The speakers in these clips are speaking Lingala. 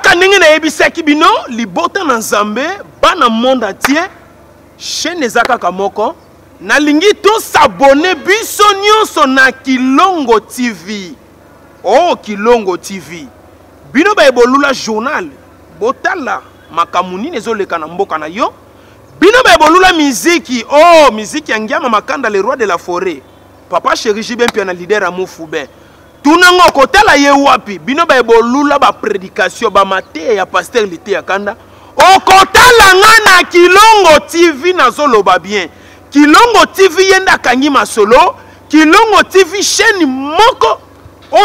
kaka ndenge na yebisaki bino libota na Nzambe bana monde entier chaîne eza kaka moko nalingi to s'abonner biso nyonso na Kilongo TV. Oh Kilongo TV bino ba ebolula journal botala makamuni nezoleka na mboka na yo bino ba ebolula miziki. Oh miziki ya Ngiama Makanda le roi de la forêt papa chéri Jibin pia na leader Amu Fube tunango kotala ye wapi bino ba ebolula ba prédication ba mate ya pasteur Lité ya Kanda okotala ngana Kilongo TV na zoloba bien Kilongo TV yenda kangi masolo Kilongo TV chaîne moko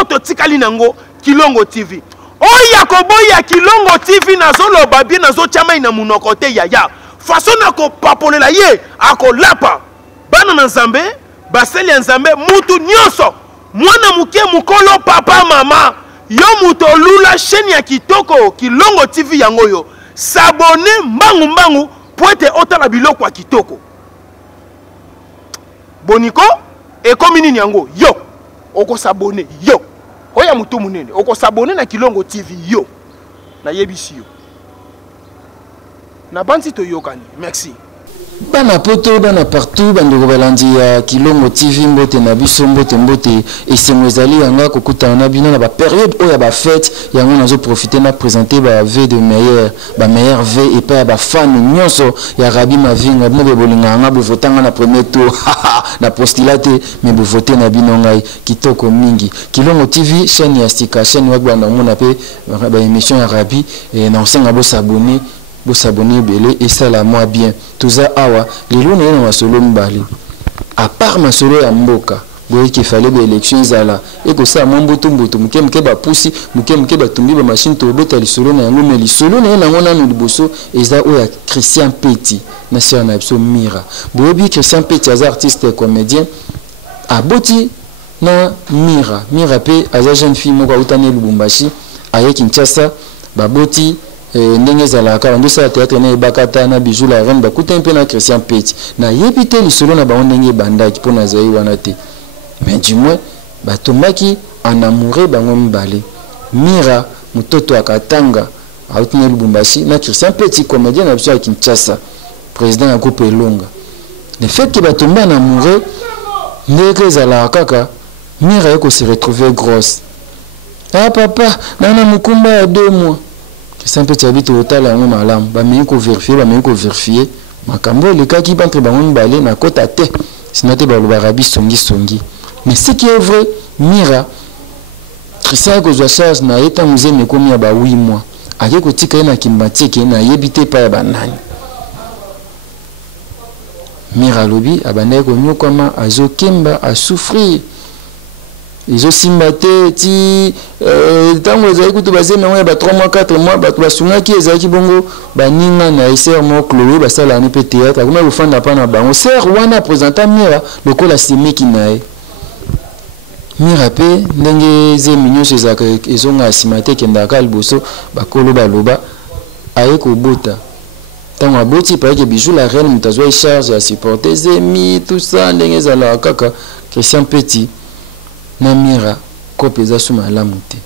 oto tikali nango Kilongo TV oya koboya Kilongo TV na zoloba bien na zo chama ina munoko te yaya façon na ko papolela ye akolapa bana na Nzambe baseli ya Nzambe mutu nyonso mwana muke mukolo papa mama yo muto lula chaîne ya kitoko Kilongo TV yango yo s'abonner mbangu mbangu poete otala biloko ya kitoko boniko ekomi nini yango yo oko s'abonner yo oya mutu munene oko s'abonner na Kilongo TV yo na yebisi yo na banti to yokani merci bana poto bana partout bandeko balandi ya Kilongo TV mbote na biso mbote esengo ezali yanga kokutana na bino na ba période oya ba fête yango nazo profiter na présenter ba vœux de meilleur vœux et pas ba fan nyonso ya Rabi Mavinga bino bolinga nga bovotanga na premier tour na postulate mais bovoter na bino ngai kitoko mingi Kilongo TV chaîne ya stika chaîne wa bana mona pe ba émission ya Rabi et na osenga bo s'abonner belé et ça la moi bien tout ça awa les loups na masolo mbali à part masolo ya mboka boye qu'il fallait des élections zala et que ça mambutu muke ba pusi muke ba tumbi ba machine to beta li solo na yango mais li solo na ngona no liboso eza o ya Christian Petit na sio na biso Mira boye Christian Petit as artiste comédien aboti na Mira pe as jeune fille moko utane Lubumbashi aye Kinshasa baboti ndenge zala ka ndo sa théâtre na bakata na bijou la reine bakuta mpe na Christian Petit na yebite li solo na ba ndenge bandaki pona zai wana te mais du moins batomaki en amoureux bango mbale Mira mutoto akatanga autine Lubumbashi na Christian Petit comédien na biso ya Kinshasa président ya groupe Elonga le fait que batomba en amoureux ndenge zala kaka Mira yako se retrouver grosse ah papa nana mukumba ya 2 mois Christian Petit habite au tal à malam ba me ko vérifier makambo le cas qui entre bango mbale na kota te sinon te ba lo barabi songi mais ce qui est vrai Mira Christian ko zo charge na eta musée me komi ya ba 8 mois ake ko tika na kimbatike na yebite pa ya banani Mira lobi abanda ko nyokoma azo kemba a souffrir ils ont simbaté ti tango ezali kutu bazé na ba 3 mois 4 mois ba basunga ki ezali bongo baninga na iser mo Chloé basala ni pe théâtre kuma bofanda pa na bango ser wana présenta Mira lokola simeki nae Mira pe ndenge ze minyo sezaka ezonga simate kendaka liboso bakolo baloba aye ko bota tango aboti pa ke bijou la reine mutazwa charge à supporter zemi tout ça ndenge zala kaka Christian Petit na Mira kopeza suma la muté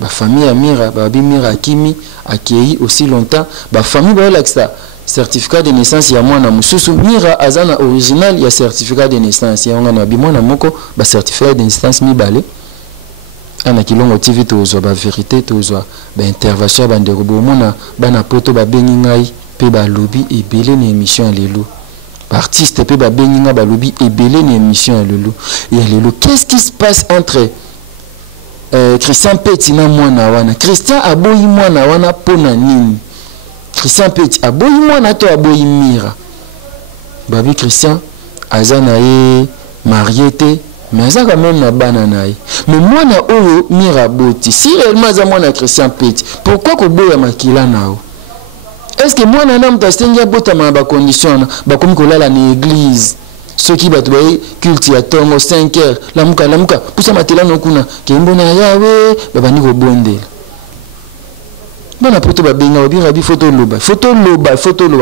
ba famille ya Mira ba bi Mira kimi akei aussi longtemps ba famille ba laksa certificat de naissance ya mwana mususu Mira azana original ya certificat de naissance ya ngana bi mwana moko ba certificat de naissance mibale ana Kilongo TV tozo ba vérité tozo ba intervention ba ndeko bomona bana poto ba bengi ngai pe ba lobi ebele na émission lelo artiste pe ba beninga ba lobi ebele na émission ya lelo ya lelo qu'est-ce qui se passe entre Christian Petit na mwana wana Christian aboyi mwana wana pona nini Christian Petit aboyi mwana to aboyi Mira babi Christian azana ye marié te mais ça quand même na bana naye mais mwana oyo Mira boti si réellement za mwana Christian Petit pourquoi ko boya makila nao est-ce que moi nana mtastengia bota ma ba condition ba komi ko lala na église ceux qui battu culte ya tongo 5 heures lamuka pusa matela no kuna ke mbona yawe baba ni ko bonde bana poto ba benga obi rabi photo loba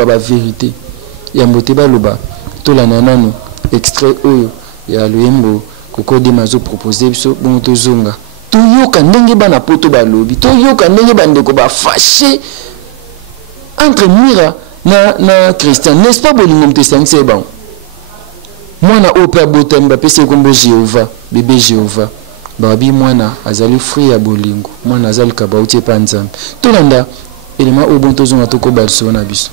ba vérité ya mbote ba loba to la nana extrait oyo ya loyembo koko de mazo proposer biso bon to zonga toyoka ndenge bana poto balobi toyoka ndenge bandeko ba fâché entre Mira na Christian, n'est-ce pas bolingo mtesang c'est bon mwana ope botemba pese kombo Jéhovah bébé Jéhovah babi mwana azali fruit ya bolingo mwana azali kabauti pa nzambe tolanda elema obonto zonga toko balso na biso.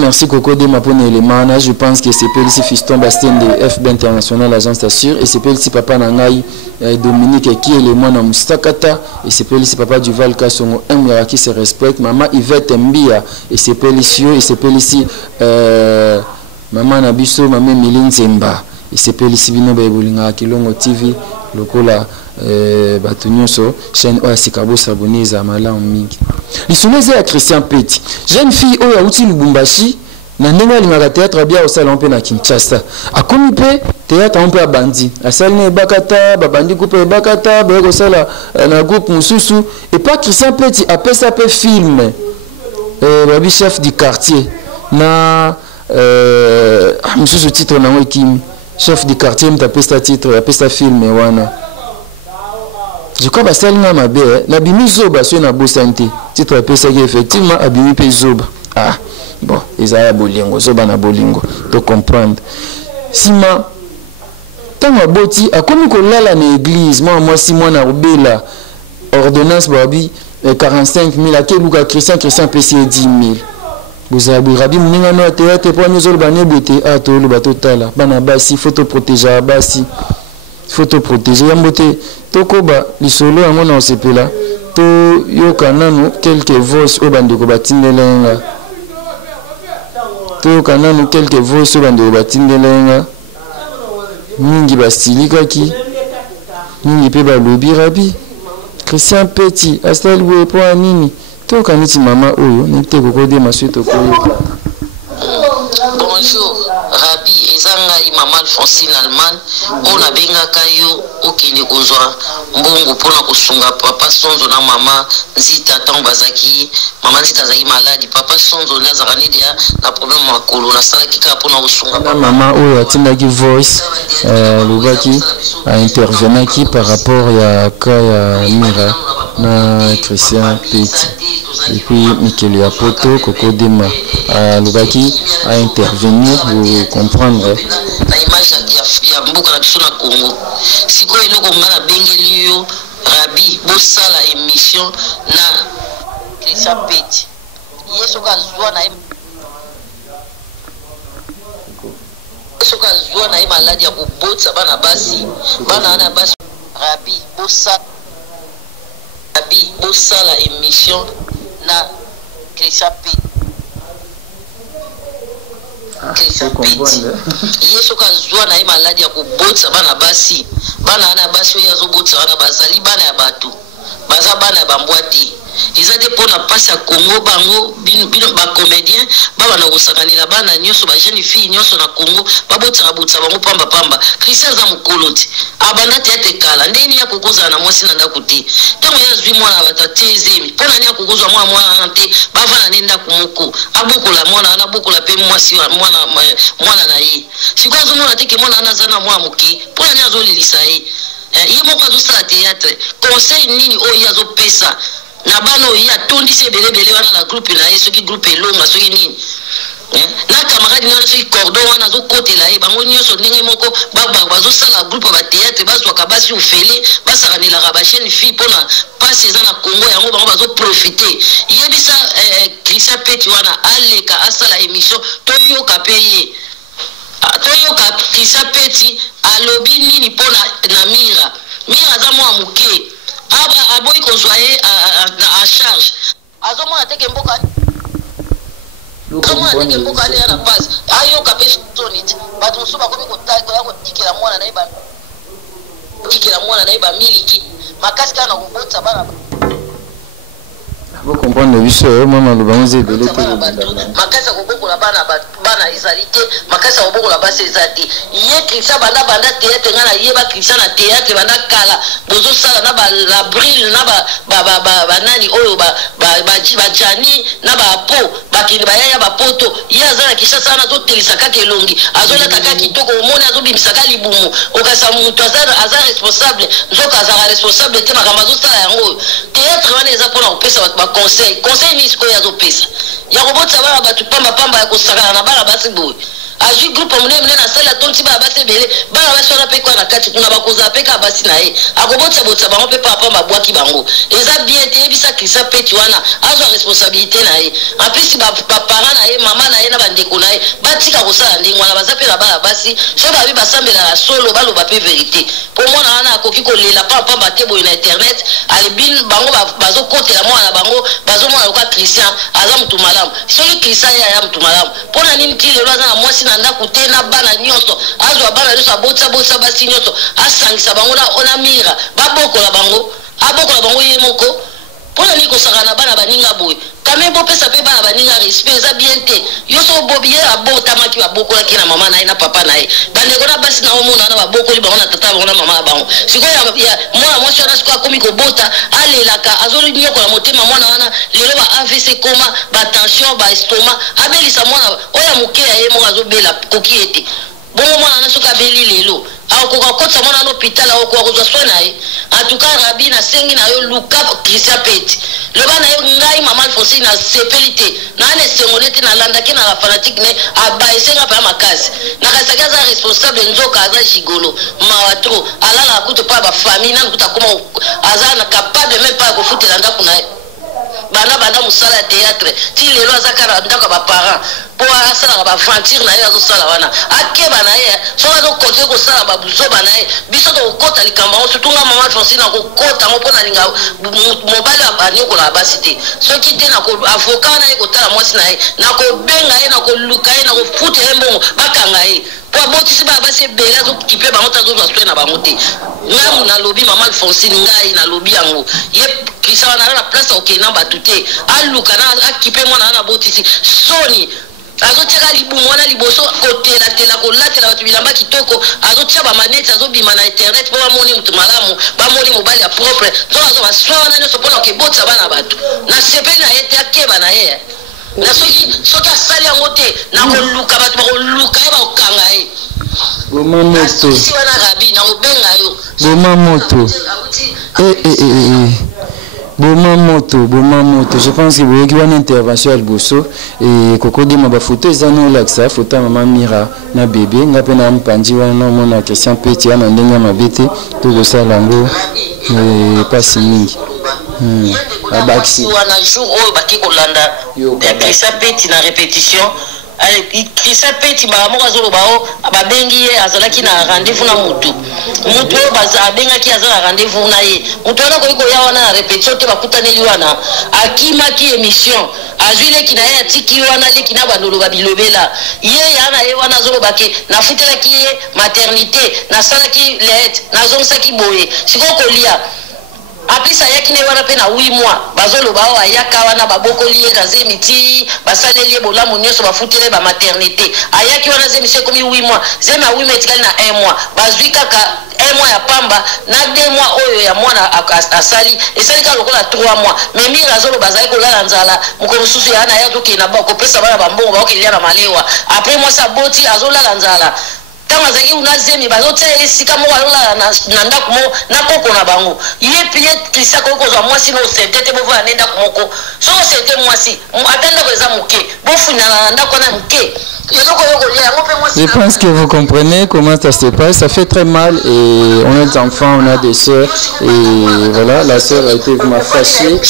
Merci Coco de Mapone Elemana. Je pense que c'est Pélici Fiston Bastien de FB International, l'agence t'assure. Et c'est Pélici Papa Nangaï Dominique qui est le moine à Moustakata. Et c'est Pélici Papa du Val Kassongo, un miracle qui se respecte. Maman Yvette Mbia. Et c'est Pélicio. Et c'est Pélici Maman Nabiso, Maman Miline Zemba. Et c'est Pélici Bino Bebolinga Kilongo TV. Lokola Batunyoso. Chaîne Oasikabo Saboniza Malam Mingi. Lisoneze à Christian Petit. Jeune fille oya uti Lubumbashi na ndenge alingaka théâtre bien au salon pe na Kinshasa. Akomi pe théâtre on pe a bandi. Asali ne bakata, babandi coupe bakata, ba ko sala na groupe mususu et pas Christian Petit appelle ça pe film. Babi chef du quartier na monsieur ce titre na Kim chef de quartier m'tapesta titre apesta film wana je crois basali na mabe na bimi zoba so na bosante titre apesa ki effectivement abimi pe zoba bon ezaya bolingo zoba na bolingo to comprendre sima tanga boti akomi kolala na église moi si moi na rubela ordonnance babi 45 000 akeluka Christian pesi 10 000 Bozabi rabi muninga no théâtre pour nous autres bane beauté to le bateau tala bana basi photo protéger basi photo protéger yambote tokoba lisolo yango na osepela to yokana no quelques voix au bandeko batindelenga to kana no quelques voix au bandeko batindelenga mingi basilikaki mingi pe balobi rabi Christian Petit astal we po nini to kaniti mama oyo nite kokode masuto koyo. Bonjour Rabi ezanga mama Alphonsine Allemagne ona bengaka yo okende kozwa mbongo pona kosunga papa sonzo na mama nzita tango bazaki mama nzita azaki maladi papa sonzo ndazaka nidia na problème makolo na salaki ka pona kosunga mama oyo atindaki voice lobaki a intervenaki par rapport ya ka ya Mira na Christian Petit et puis Mikel Yapoto Kokodema lobaki a intervenir pour comprendre la image ya mboka na biso na Congo siko eloko ngana bengeli yo Rabi bosala émission na Christian Petit yeso kazwa na soka na maladi ya kubotsa bana basi Rabi bosala émission na Christian Petit yeso kazwa na maladi ya kubotsa bana basi oyo azobotsa wana bazali bana ya bato baza bana ya bambwati izate pona pasi ya Congo bango bino ba comédien baba na kosakanela bana nyonso ba jeune fille nyonso na Congo babotsa bango pamba Christian za mukoloti abanda tete kala ndeni ya kokoza na mwasi na ndako te tango yazwi mwana batatezemi pona ni akokozwa mwana te bavana nenda kumoko abokola mwana ana bokola pe mwasi mwana na ye sikwazo mwana teke mwana anazana mwa muke pona ni azolilisa ye ye moko azosala théâtre conseil nini oyo azopesa na bano ya tondise belebele wana na groupe na ye soki groupe elonga soki nini na camarade na soki cordon wana azokotela ye bango nyonso ndenge moko bazosala groupe ba théâtre bazwaka basi ufele basakanelaka ba jeune fille mpona pasi eza na Congo yango bango bazoprofite yebisa Christian Petit wana aleka asala émission toyoka pe ye toyoka Christian Petit alobi nini mpona na Mira aza mwa muke aboyi kozwaye a charge azomona teke mboka ale ya na base ayoka pe sonit bato mosusu bakomi kotikela mwana na ye bamiliki makasi kaka na kobotsa bana vous comprenez biso mama lubanze belete makasa kobokola bana ezali te makasa kobokola basi ezali te ye Christian banda théâtre ngana yeba Christian na théâtre banda kala bozo sala na la brille na ba nani oyo ba jani na ba po bakini bayaya ba poto ye azana kisha sana zo telisa kaka elongi azoleta kaka kitoko omoni azobimisa ka libumu okasa mutu aza responsable nzoka azara responsable te makamba zo sala yango théâtre wana eza pona kopesa bato conseil ni sikoyo azopesa ya kobotsa bana bato pamba ya kosakana na bana basi boye azwi groupe monene na sala tonti bana basi ebele bana basi wana mpe kwa na kati kuna bakozala mpe kaka basi na ye akobotsa bango mpe papa abwaki bango eza bien te yebisa Christian Petit wana azwa responsabilité na ye en plus bapara na ye mama na ye na bandeko na ye batika kosala ndenge wana baza mpe na bana basi so babi basambela na solo baloba mpe vérité po mwana wana akoki kolela pamba te boye na internet alebin bango bazokotela mwana bango bazomona loka Christian aza mutu malamu soki Christian ye aya mutu malamu mpona nini ti lelo aza na mwasi na ndako te na bana nyonso azwa bana nyonso abotsa basi nyonso asangisa bango na Mira abokola bango ye moko Pour aller ko saka na bana baninga boy. Kame bo pesa pe bana baninga respect za bien te. Yo so bobiye abota maki ba bokola kina mama na papa na ye. Bande ko na basi na omona na ba bokoli ba na tata ba na mama ba. Siko ya mwana mwasi na siko akomi ko bota ale laka azolo nyoko la motema mwana wana lelo ba AVC koma ba tension ba estomac abelisa mwana oya muke ya ye mo azobela koki ete. Bongo mwana na soka beli lelo. Akoka kotsa mwana na hôpital akoka kozwa soin na ye. En tout cas rabi na sengi na yo luka Christian Peti. Le bana yo ngai mama Alphonsine na sepelite. Na ne sengolete na landaki na la fanatique ne abaesenga pa makasi. Na kasaka za responsable nzoka aza gigolo. Mawatro alala akuto pa ba famille na kuta koma aza na capable même pas ko futela ndako na ye. Bana musala théâtre ti lelo azakara ndako ba parents po asala ba aventure na ye azosala wana akeba na ye so azo kote ko sala ba buzo bana ye biso to kota likamba on surtout mama Alphonsine na ko kota mo pona linga mobali abani ko la basité so kite na ko avocat na ye ko tala mwasi na ye na ko benga ye na ko luka ye na ko futa ye mbongo bakanga ye po abotisi ba basi bela zo kipe ba mota zo zo na ba muti ngamu na lobi mama Alphonsine ngai na lobi yango ye kisa wana na place ok na batute aluka na akipe mwana na botisi soni azotika libu mwana liboso kotela tela kolatela batu bilamba kitoko azotia ba maneti azobima na internet po bamoni mutu malamu bamoni mobali ya propre to azo baswana ne sopona ke botsa bana batu na sepeli na yete akeba na ye na soki asali yango te na koluka batu bakoluka ye bakokanga ye Boma moto si wana rabi na obenga yo Boma moto Boma moto je pense que vous avez une intervention à Bosso et Koko de ma photo ezano laksa photo maman Mira na bébé ngape na mpandi wana mona question petit na ndenga mabete to ko salango pasi mingi abaksi wana jour oyo baki kolanda ya Christian Peti na répétition Christian Peti mamo azolo bao ababengi ye azalaki na rendez-vous na mutu baza abengaki azala rendez-vous na ye mutu wana ko ya wana na répétition te bakutaneli wana akimaki émission azwile kina ye atiki wana leki na bandolo babilobela ye yana ye wana azolo bake na futelaki ye maternité na salaki let na zongsaki boye sikokolia apisa yakine wana pe na 8 mois bazolo bao ayaka wana babokoli ye kaze miti basaleli bolamu nyoso bafutele ba maternité ayaki wana ze mise komi 8 mois ze na 8 metikali na 1 mois bazwi kaka 1 mois ya pamba na 2 mois oyo ya mwana asali esali ka lokola 3 mois mais mira azolo bazali kolala nzala mukolo susu yana ya toke na bako pesa bana bambongo baokelia na malewa après moi sa boti azolala nzala tanga zaki unazemi bazotsela esika moko alola na ndako mo na koko na bango ye pie Christian koko za mwasi no sentete bo va nenda kumoko so sente mwasi atenda kweza muke bofuna na ndako na muke. Je pense que vous comprenez comment ça se passe. Ça fait très mal et on a des enfants, on a des soeurs et voilà, la soeur a été vraiment fâchée.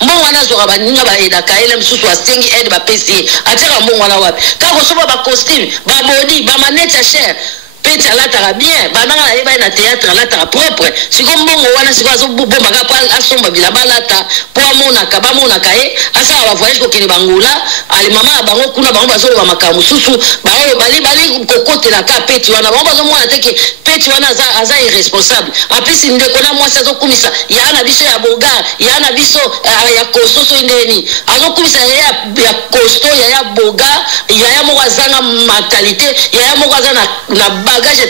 Mbongo wana zoka baninga baeda kaele msusu asengi aide ba PC ateka mbongo wana wapi kako soba ba costume ba body ba manette ya cher peti alataka bien bananga na yeba na théâtre alataka propre siko mbongo wana siko azo bomba ka pa asomba bilamba lata po amonaka bamonaka ye asala ba voyage ko kene bangula ali mama na bango kuna bango bazolo ba makamu susu baoyo bali kokotela ka peti wana bango bazo mwana teke peti wana aza irresponsable apesi ndeko na mwasi azo kumisa yana biso ya boga yana biso ya kososo ndeni azo kumisa ya kosto ya boga ya moko azanga mentalité ya moko azana na bagage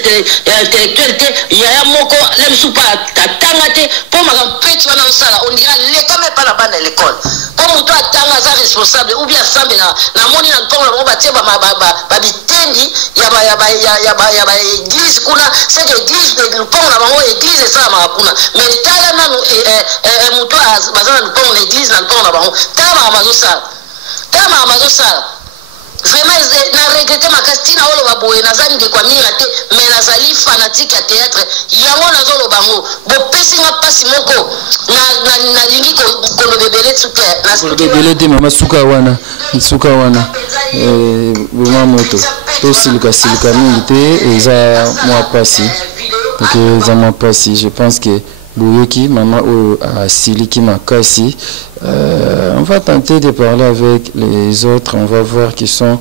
intellectuel te ya moko lem supa tatanga te po maka peti wana osala on dira le comme pas la bande de l'école comme muto atanga za responsable ou bien sambe na moni na ntongo na batie ba bitendi ya ba église kuna c'est que église de lupongo na bango église ça ma kuna mais tala nanu muto bazana lupongo na église na ntongo na bango tama mazo sala vraiment na regretter makastina olo baboye nazali ndeko amira te mais nazali fanatique ya théâtre yango nazolo bango bopesi nga pasi moko na lingi kolobebele tsuke na kolobebele te mama suka wana boma moto to silika mingi te eza mwa pasi que ça m'a passé. Je pense que Boyoki, maman ou Siliki Makasi, on va tenter de parler avec les autres, on va voir qui sont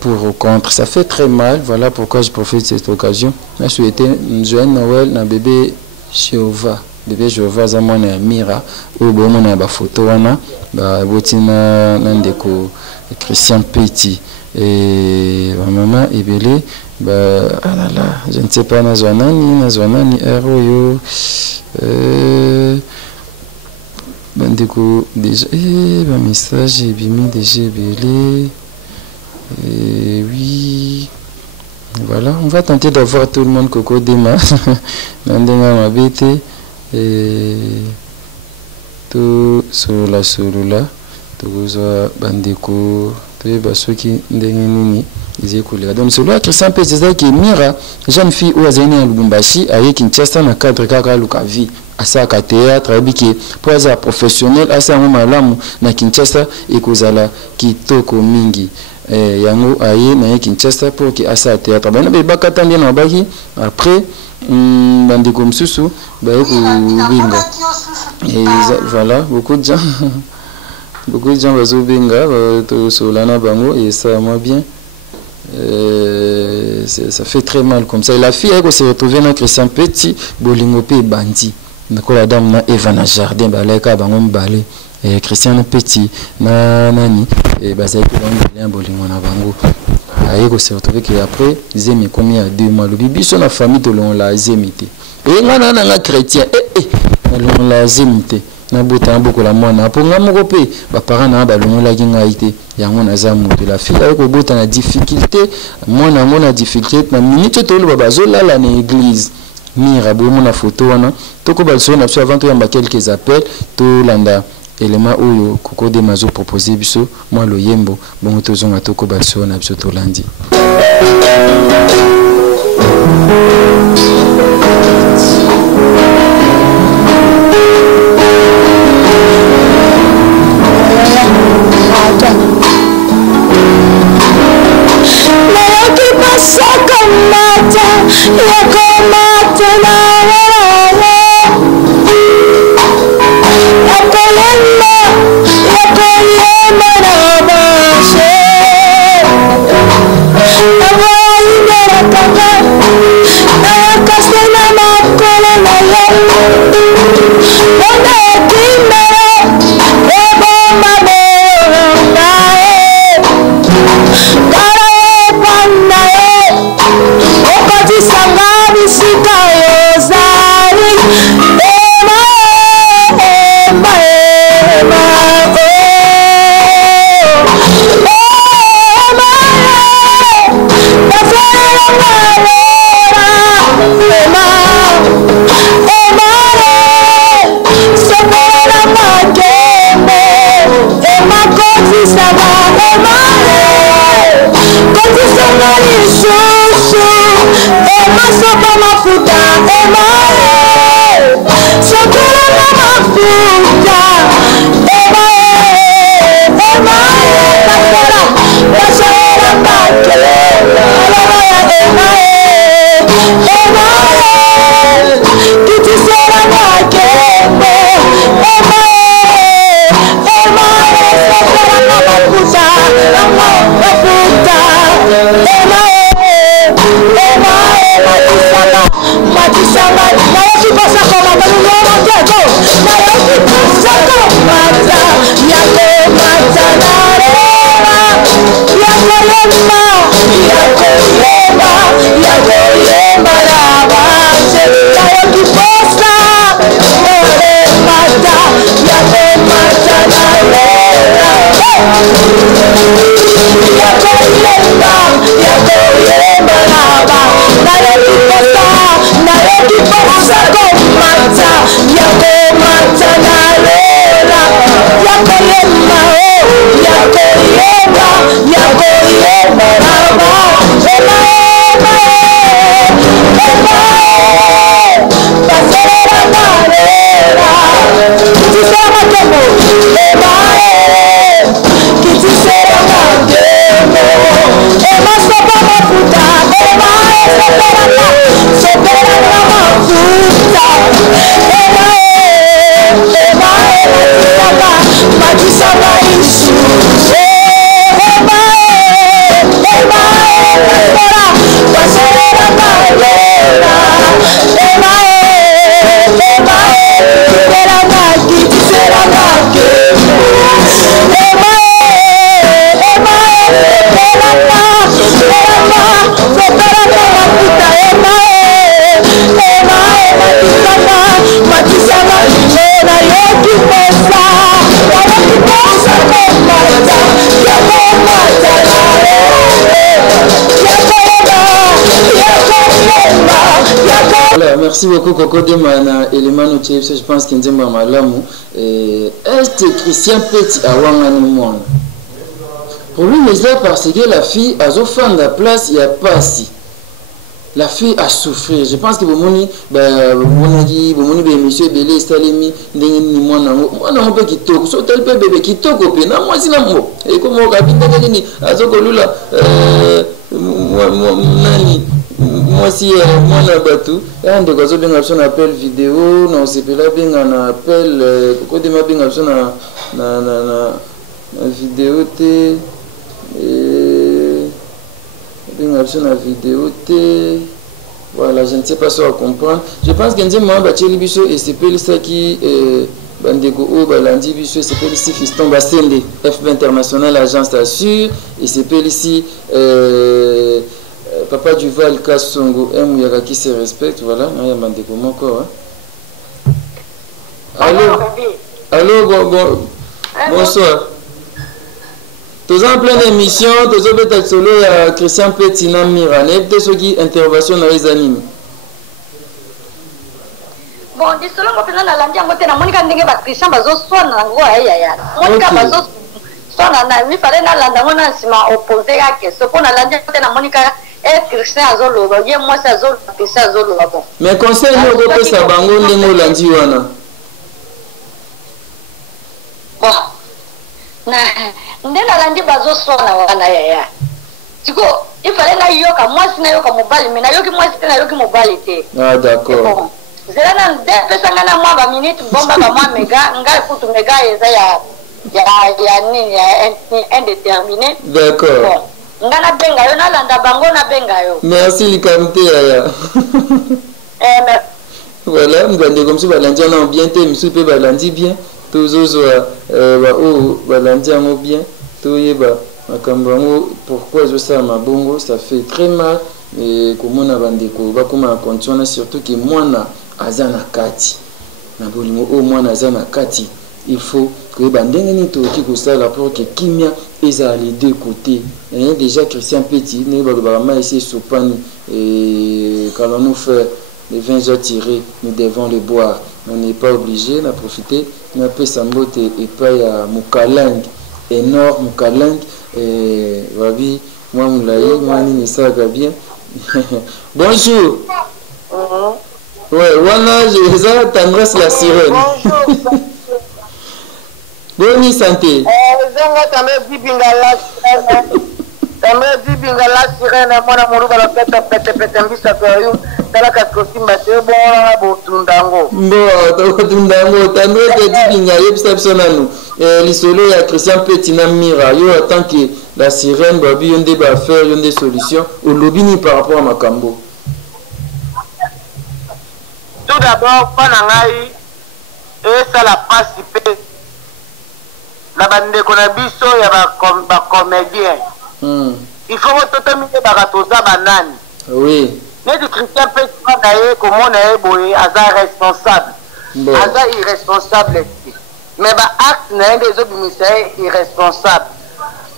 pour ou contre. Ça fait très mal, voilà pourquoi je profite de cette occasion. Je souhaitais une joyeux Noël, un bébé Jéhovah. Bébé Jéhovah, ça m'a mira, ou bon, on a une photo, botina nandeko Christian Petit et maman Ebele. Ah là là, je ne sais pas, Nazwanani, Eroyo, Bandeko, déjà, message, Bimi, déjà, Belé, oui, voilà, on va tenter d'avoir tout le monde, Coco Dema, Nandenga Mabete, tout sur la solula, tout Bandeko, tout Basoki, Ndengenini. Donc celui qui s'en peut c'est que Mira jeune fille ou azeni à Lubumbashi avec Kinshasa na cadre kaka lukavi asa ka théâtre abiki pour être professionnel asa malamu na Kinshasa ekozala kitoko mingi yango aye na Kinshasa pour que asa théâtre bana be bakatandi na baki après bandiko msusu ba ko binga et voilà beaucoup de gens bazo binga to solana bango et ça moi bien. Ça fait très mal comme ça. Et la fille elle s'est retrouvée dans Christian Petit Bolingope et Bandi. La dame na Evana Jardin baleka bango mbale et Christian Petit na nani et bazaki bango bolingo na bango. Aye s'est retrouvé que après zemi combien 2 mois le bibi son la famille de l'on la zemité. Et ngana na chrétien l'on la zemité. Na bota beaucoup la mona pour nga moko pe ba parents na ba longola ki ngaite yango na zamu de la fille avec bota na difficulté mona ngona difficulté na minute to lo ba zola la na église mira bo mona photo wana to ko ba so na so avant to yamba quelques appels to landa élément oyo Coco de mazo proposer biso moi lo yembo bon to zonga to ko ba so na biso to landi. Ema, Merci beaucoup Coco Demana Elemano Chiefs, je pense qu'il Nzemba Malamu est Christian Petit à Wangani Mwana. Problème est là parce que la fille a offert la place, il n'y a pas si. La fille a souffert. Je pense que Bomoni, monsieur Belé, Stalemi, Ndengeni Mwana, Mwana Mpe Kitoko, Sotel Pe Bébé Kitoko, Pena, moi c'est l'amour. Et comme on a dit, Azokolula, Nani. Moi si moi na batu un de gazo bien option appel vidéo non c'est là bien on appel côté ma bien option na vidéo té bien option na vidéo té voilà je ne sais pas si on comprend je pense que nous moi bacheli biso et c'est peut ça qui bandeko o balandi biso c'est peut ici fiston basende FB international agence assure et c'est peut ici Papa Duval Kassongo M Yaka qui se respecte, voilà, il y a Mandeko Moko. Allô, bonsoir. Tous en pleine émission, tous en pleine solo à Christian Petina Mirané, tous ceux qui intervention dans les animes. Bon, dis solo moi pendant la langue, moi t'es Monica ndenge ba Christian bazo swana ngo ya. Monica bazo swana na mi fallait na landa mona sima opposé à que ce qu'on a langue t'es na Monica. Christian Azolo, moi c'est Azolo, Christian Azolo. Mais conseil nous de ça bango ndingo landi wana. Bon. Na ndena landi bazo sona wana ya. Tiko, il fallait na yoka, moi c'est na yoka mobile, mais na yoki moi c'est na yoki mobile té. Ah d'accord. Zela na ndepesa ngana moi ba minute bomba ba moi mega, ngai kutu mega eza ya nini ya indéterminé. D'accord. Bon. Ngana benga yo na landa bango na benga yo. Merci likamte yaya. Voilà, m'gande comme ça balandi na bien te misu pe balandi bien. Tozozo ba o balandi en bien. Toyeba makambo pourquoi je ça ma bongo ça fait très mal et comment na bandeko ba kuma condition surtout que mwana azana kati. Na bolimo o mwana azana kati. Il faut que bandengeni toki ko sala pour que kimia eza les deux côtés. Et déjà Christian Petit ne va pas essayer sopani et quand on nous fait les vins tirés, nous devons les boire. On n'est pas obligé d'en profiter. On peut s'embotter et pas à Moukalang énorme Moukalang et Wabi moi moulaï moi ni ça va bien. Bonjour. Ouais, voilà, je ça t'embrasse la sirène. Bonjour. Bonne santé. Zenga tamé bibingala sirène mwana muruba la pete mbisa kwa yu tala kaskosimba te bo tundango. Bo tundango tamé te bibinga yebisa bisonanu. Lisolo ya Christian Petina Mira yo en tant que la sirène babi yonde ba faire yonde solution au lobini par rapport à Makambo. Tout d'abord panangai et ça la participer la bande konabiso ya ba comédien. Il faut totalement baratoza banane. Oui. Mais du Christian Petit nae comment nae boye aza responsable. Aza irresponsable. Mais ba acte nae des obimisa irresponsable.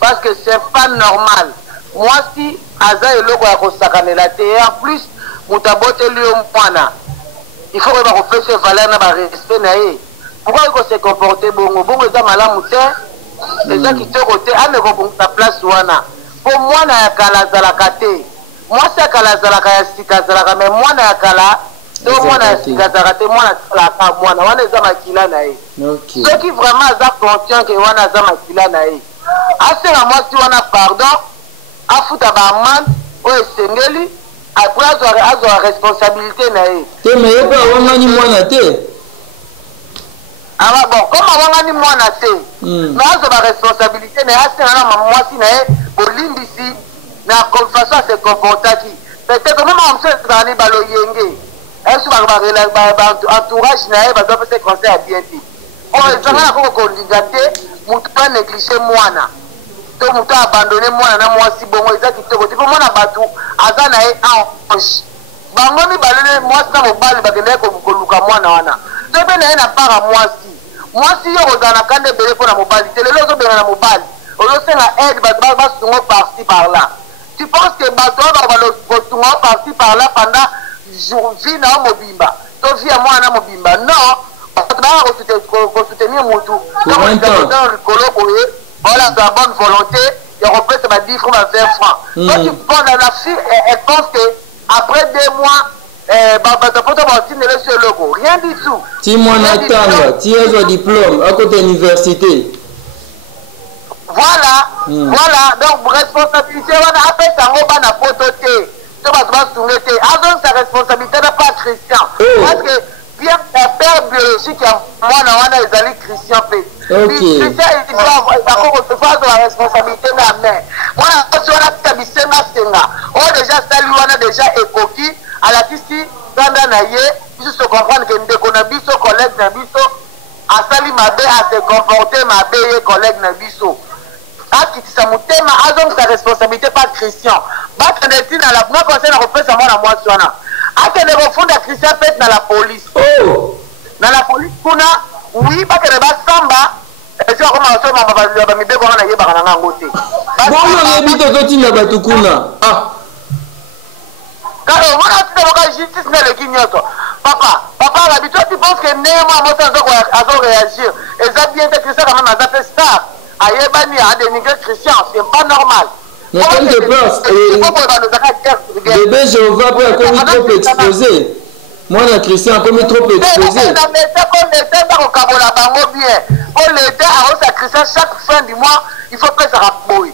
Parce que c'est pas normal. Moi si aza eloko ya kosakanela te en plus mutabote lui mwana. Il faut que ba faire valeur na ba respect nae. Pourquoi il se comporter bongo bongo eza malamu te eza kitoko te ane kobongisa place wana po mwana ya kala azalaka te mwasi ya kala azalaka ya sika azalaka me mwana ya kala to mwana ya sika azalaka te mwana asalaka mwana wana eza makila na ye soki vraiment aza conscient ke wana aza makila na ye asenga mwasi wana pardon afuta baamande oyo esengeli apres azwa responsabilité na ye te me ye mpe awangani mwana te. Ah bon, comme on a dit moi na te, mais as la responsabilité mais as na moi si na bolimbisi na façon à se comporter qui. Peut-être même on se dans balo yenge. Est-ce que entourage na ba doit se conseiller à bien dit. On est na ko ko ligate, mutu pas négliger moi na. To mutu abandonner moi na moi si bongo ezaki to ko moi na batu azana e ange. Bango mi balele moi sa mobali bakende ko luka moi na wana. To be na na para moi si. Moi si yo ozana kande bele pour la mobile, c'est le lozo bien la mobile. On sait la aide va par-ci par là. Tu penses que bateau va le par-ci par là pendant vie na mobimba to vie moi na mobimba non on soutenir mutu dans le colo voilà de la bonne volonté et on peut se dire 10 francs à 20 francs donc bon la fille elle pense que après 2 mois rien du tout. Si moi n'attends, tu as un diplôme à côté de l'université. Voilà, voilà, donc responsabilité, on a appelé ça, on a pototé. Donc sa responsabilité n'est pas Christian. Parce que bien la père biologique, moi, on a les alliés Christian P. Christian, il doit avoir la responsabilité de la main. Moi, on a déjà salué, on a déjà écoqué. À la Kissi, Ganda Naye, il se comprendre que nous avons collègue Nabiso, à Sali Mabé, à se comporter Mabé, collègue Nabiso. À qui ça m'a a donc sa responsabilité pas Christian. Bah, quand on est dans la moi, conseil à refaire ça, moi, la moitié. À que les refondés à Christian fait dans la police. Dans la police, oui, pas que les bas samba. Et si on commence à faire ma bébé, on a eu un côté. Bon, on a habité quand Batukuna. Ah. Car on a dit justice dans le Guignoto. Papa, l'habitude, tu penses que néanmoins, moi, ça réagir. Et ça bien que ça, quand même, ça fait star. Aïebani a dénigré Christian, c'est pas normal. Mais quand tu penses, bébé Jéhovah peut être trop exposé. Moi, le Christian, comme trop exposé. Pour l'aider à Christian, chaque fin du mois, il faut que ça rapporte.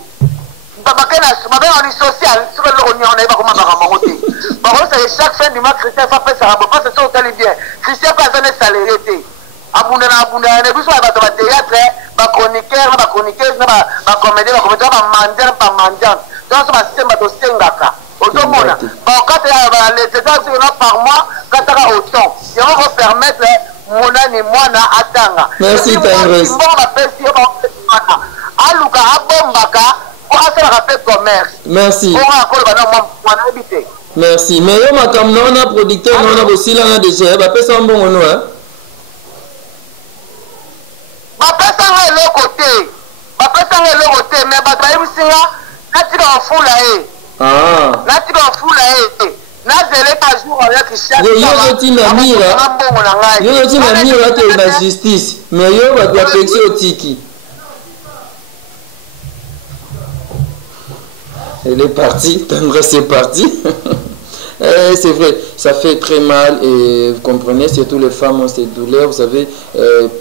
On est social, sur le on est pas comment ramonter. Par contre, c'est chaque fin du mois, Christian va faire ça rapporte. Parce que c'est au bien. Christian pas un salarié. Abunda, ne vous soyez pas théâtre, pas chroniqueur, pas chroniqueuse, pas comédien, pas mendiant. Donc, c'est un système de Sengaka. Automona. Bon, quand les états par mois, quand tu as autant, et on va permettre mon ani, moi, à attendre. Merci, Tendresse. Aluka, Abombaka, on va faire rappel commerce. Merci. Merci. Mais yo makam on a producteur, on a aussi là déjà, bah pesa bon on hein. Bah pesa le côté. Bah pesa le côté mais bah ta imsinga, natika fula eh. Ah. Natika fula eh. Na zele pas jour avec chaque. Yo tina mira. Yo tina mira te la justice. Mais yo va doit fixer au tiki. Elle est partie, Tendresse est partie. C'est vrai, ça fait très mal et vous comprenez, surtout les femmes ont ces douleurs. Vous savez,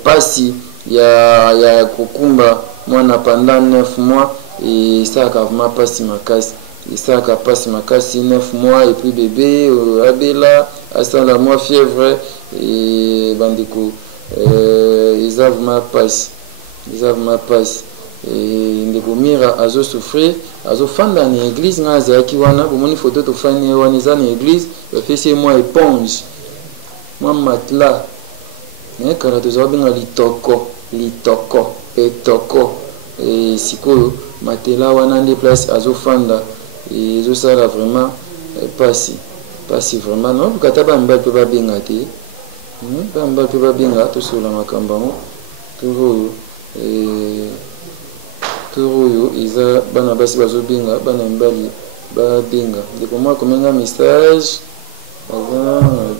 pas si il y a Kokumba, moi pendant 9 mois et ça a vraiment pas si ma casse. Et ça a pas si ma casse 9 mois et puis bébé, Abela, à la mois fièvre et Bandiko. Ils ont ma passe. Ils ont ma passe. Et ndeko mira azo souffrir azo fanda na église nga zaki wana bomoni photo to fani wana za na église ba fesi moi éponge moi matelas mais quand tu as bien litoko etoko et sikoyo matelas wana ndi place azo fanda et zo sala vraiment passi vraiment non kata ba mbal pe ba benga te ba mbal pe ba benga to sola makamba ngo to Turuyo iza bana basi bazobinga bana mbali ba binga ndiko moi komenga message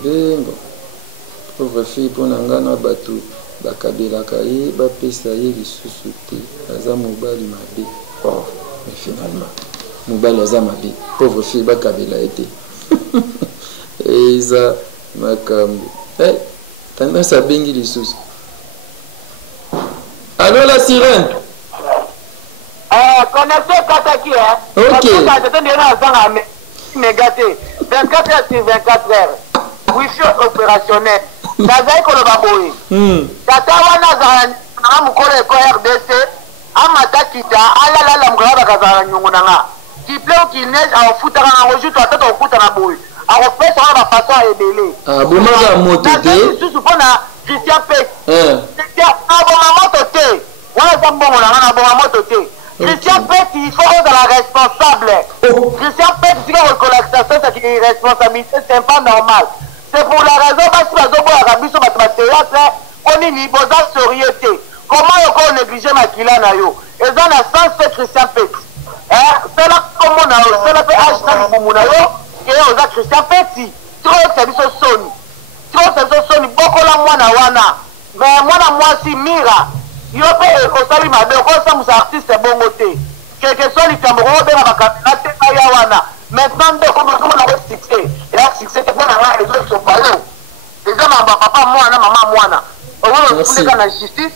benga pauvre fille pona ngana batu bakabelaka ye bapesa ye lisusu te aza mobali mabe mais finalement mobali aza mabe pauvre fille bakabela ete iza makambo tendance abengi lisusu. Allô la sirène. Connecté Kataki, hein? Ok. Négaté. 24 heures sur 24 heures. Wifi opérationnel. Kazaï Kolobaboui. Katawana Zana Mukole RDC. Amata Kita. Alala Lamgrava Kazara Nyungunanga. Qui pleut ou qui neige, à Foutara, à Roju, toi, toi, Foutara Boui. À refaire sur la façon à Ebele. Ah, bon, moi, j'ai moté. Christian P. Christian, abonnement toté. Voilà, c'est bon, on a un abonnement toté. Christian Pet, il faut être la responsable. Christian Pet, si on recollectation, c'est une responsabilité, c'est pas normal. C'est pour la raison parce que les hommes arabes sont dans théâtre, on est niveau de soriété. Comment on néglige Makila Nayo? Et dans la sens de Christian Pet. C'est là comme on a, c'est là que H. Nayo, et on a Christian Petit. Trop mwana wana mais mwana mwasi mira yo pe osali mabe okosambusa artiste bongo te quelque soit likambo obenga bakamera te ya wana maintenant nde komona ko succès ya succès te mpona nga réseau sopalo eza na papa mwana mama mwana okoleka na justice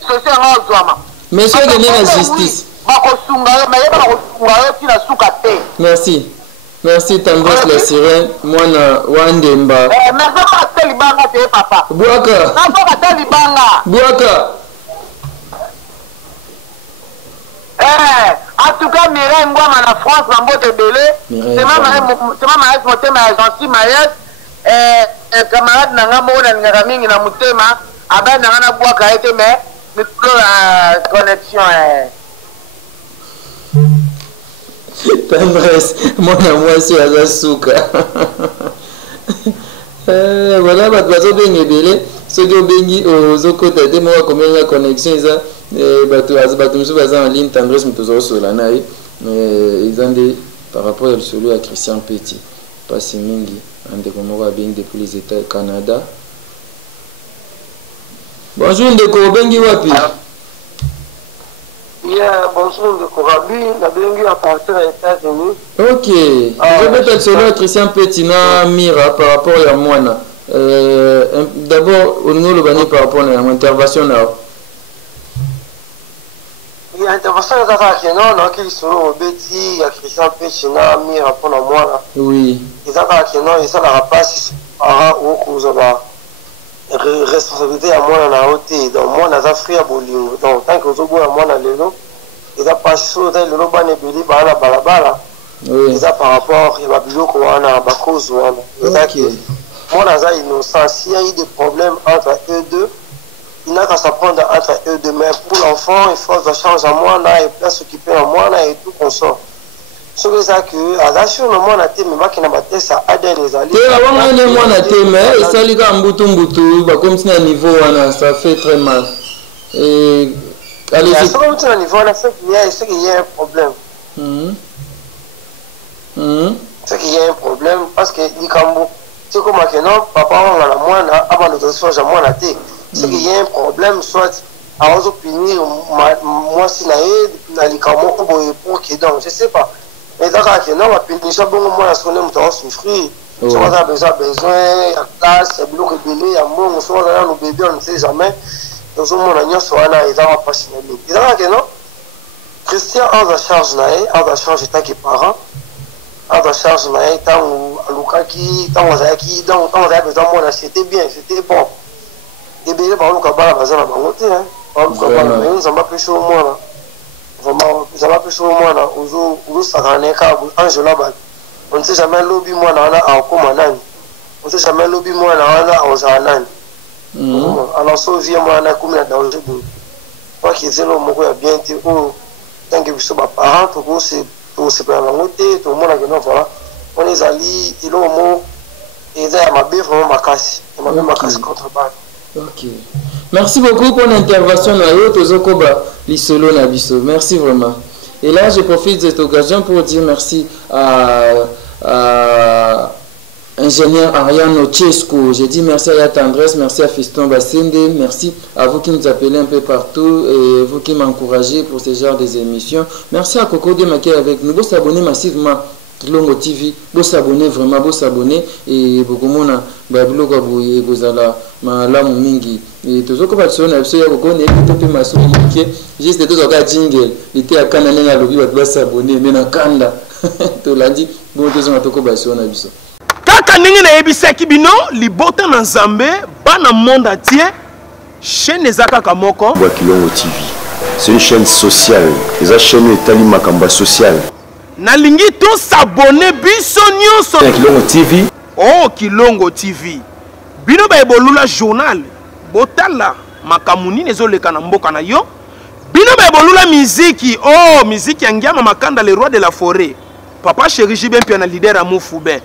sosi yango ozwama mais soki okende na justice bakosunga yo mais yeba bakosunga yo tina suka te. Merci. Merci Tandros la sirène, mwana wandemba. Mais ça va te libanga te papa. Bouaka. Ça va te libanga. Bouaka. En tout cas, Mireille Ngouama en France, Mambote Belé. C'est ma mariage, mon thème est gentil, mariage. Camarade Nanga Mona Ngamingi na Mutema. Aben Nanga Bouaka été, mais la connexion est. Tendresse, mon amour sur la souka. Voilà, ma bateau bengi belé. Ceux qui ont bengi aux autres côtés, moi, comme il y a connexion, ça, bateau monsieur bazar en ligne, Tendresse, mais toujours sur la naïe. Mais ils ont des par rapport à celui à Christian Petit, pas si mingi, en décommorant à bengi depuis les États Canada. Bonjour, Ndeko bengi wapi. Yeah, bonjour de Korabi, la bengi à partir des États-Unis. Ok. Je vais peut-être solo Christian Petina Mira par rapport à moi. D'abord, au niveau de par rapport à mon intervention là. Il y a intervention de Kakakenon, qui est solo au Betty, il y a Christian Petina Mira pour moi là. Oui. Ils ont Kakakenon, ils sont la rapace, parents ou cause de responsabilité à moi dans la hauteur. Donc, moi, dans la free à Bolingo. Donc, tant que je suis à moi dans le lot, ils ont pas chaud, le lot, ban et béli, par la balabala. Ils ont par rapport, il y a des gens qui ont un cause. Moi, dans la innocence, s'il y a eu des problèmes entre eux deux, il n'a qu'à s'apprendre entre eux deux. Mais pour l'enfant, il faut que ça change à moi, là, et puis s'occuper à moi, là, et tout qu'on sort. C'est pour ça que, à la chose, moi, on a été, mais qui n'a pas été ça, à des alliés. Et avant, on a été, mais ça, les gars, mboutou, comme si un niveau, ça fait très mal. Et, allez-y. C'est comme si un niveau, c'est qu'il y a un problème. C'est qu'il y a un problème, parce que, c'est comme non, papa, on a la moine, avant de se faire, moi, on a été. C'est qu'il y a un problème, soit, à vous punir, moi, si on a les camons, pour qui donc, je sais pas. Mais d'accord, non, la péninsule, bon, moi, ce qu'on aime, on souffrir. Si on a besoin, il y a classe, il y a bloc rebellé, il y a mon, on soit là, nos bébés, on ne sait jamais. Nous sommes en soit là, ils ont pas signé. Et d'accord, non, Christian, en charge, en charge, tant que parent, en charge, tant ou Lukaki, tant aux acquis, tant on a besoin, moi, c'était bien, c'était bon. Et bien, par exemple, on a besoin de côté, hein. Par exemple, on a plus chaud, moi, là. Vraiment, ça va plus souvent là, aux Saraneka, Angela, on ne sait jamais lobby moi là en commandant. On ne sait jamais lobby moi là en Zanan. Alors, ça vient moi là comme la danger de. Moi qui disais là, moi bien dit, oh, tant que vous soyez parents, tout c'est pas la montée, tout le monde a dit non, voilà. On est allés, il est au mot, et il a ma bille vraiment ma casse. Il m'a mis ma casse contre balle. Ok. Merci beaucoup pour l'intervention. Merci vraiment. Et là, je profite de cette occasion pour dire merci à ingénieur Ariane Ochesco. J'ai dit merci à la Tendresse, merci à Fiston Bassende, merci à vous qui nous appelez un peu partout et vous qui m'encouragez pour ce genre d'émissions. Merci à Coco Demaké avec nous. Vous s'abonnez massivement. Kilongo TV, vous s'abonnez vraiment, vous s'abonnez et beaucoup de monde babilo kabuye kozala malamu mingi et tout ce que va se faire c'est que on est tout peu maso qui juste tout ça jingle était à kanana na lobi va s'abonner mais na kanda to landi bon tout ça to ko baso na biso kaka ningi na yebisaki bino libota na Nzambe bana monde entier chaîne ezaka kamoko Kilongo TV c'est une chaîne sociale les chaîne etali makamba sociale nalingi to s'abonner biso nyonso Kilongo TV. Oh, Kilongo TV. Bino ba ebolula journal. Botala makamuni nezoleka na mboka na yo. Bino ba ebolula miziki. Oh, miziki ya Ngiama Makanda le roi de la forêt. Papa Chéri Jibem pia na leader Amoufou Ben.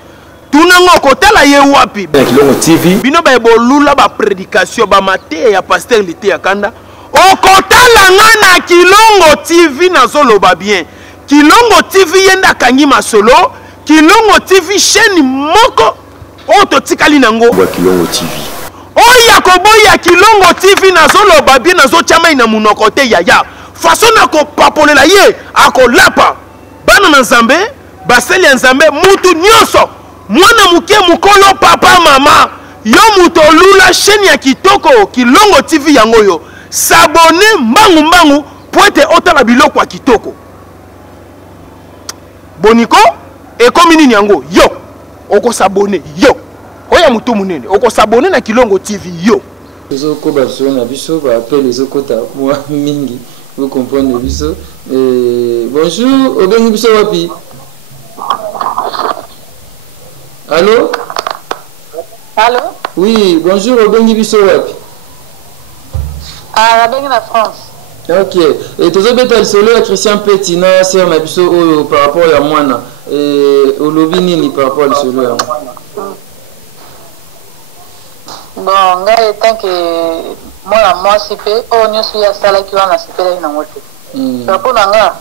Tunango kotala ye wapi. Kilongo TV. Bino ba ebolula ba prédication ba mate ya pasteur Lité ya Kanda. O kotala ngana Kilongo TV na zoloba bien. Kilongo TV yenda kangi masolo, Kilongo TV chaîne moko oto tikali nango. Kilongo TV. oya koboya Kilongo TV nazoloba bien nazochama ina munoko te yaya façon akopapolela ye akolapa bana na Nzambe baseli ya Nzambe mutu nyonso mwana muke mukolo papa mama yo muto lula chaîne ya kitoko Kilongo TV yango yo s'abonner mbangu poete otala biloko ya kitoko boniko ekomi nini yango yo oko s'abonner yo oya mutu munene oko s'abonner na Kilongo TV yo ezoko baso na biso ba appel ezokota moi mingi vous comprenez biso bonjour obengi biso wapi allô Allô? oui bonjour obengi biso wapi Ah, la France. ok et tozobeta lisolo ya Christian Petit na sœur na biso oyo par rapport ya mwana olobi nini par rapport à lisolo ya Bon, ngai tant que mwana mwasi pe oyo nyonso ye asalaki wana asepelaki nango te mpo na nga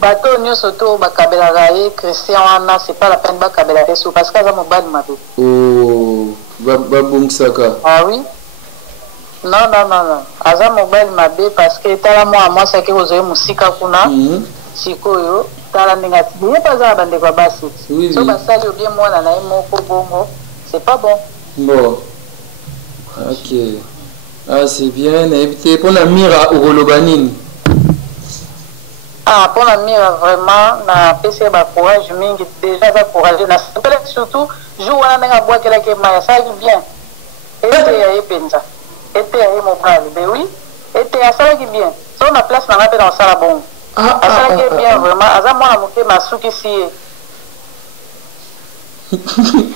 bato nyonso to bakabelaka ye Christian wana c'est pas la peine bakabela ye so parce que aza mobali mabe babongisaka ah oui non aza mobali mabe parce que tala mwana mwasi ake kozwa ye mosika kuna sikoyo tala ndenge ati ye mpe aza na bandeko ya basi so basali obie mwana na ye moko bongo c'est pas bon bon ok ah c'est bien nayebi te mpo na mira okoloba nini ah pour la mire vraiment na PC ba courage mingi déjà ba courage na surtout jour wana nga bois kela ke maya ça bien était ya penza était ya mobile ben oui était ça qui bien so na place na ngape na sala bon ça qui bien vraiment aza mwana moke masuki sie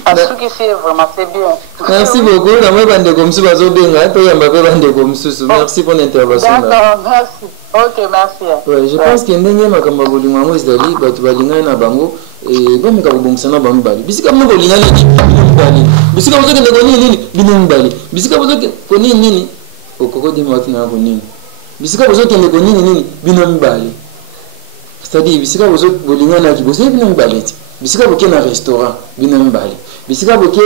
asuki sie vraiment c'est bien merci beaucoup na moi bande comme ça bazobenga to yamba pe bande comme ça merci pour l'intervention d'accord merci ok merci ouais je pense que ndenge makambo bolinga ngo ezali bato balingana na bango bameka kobongisa na bango bali bisika moko bolingana bali bisika bozoke ndeko nini bino bali bisika bozoke ko nini okoko de mati na ko nini bisika bozoke ndeko nini bino bali c'est-à-dire bisika bozoke bolingana ki bozoke bino bali bisika boke na restaurant bino mbali bisika boke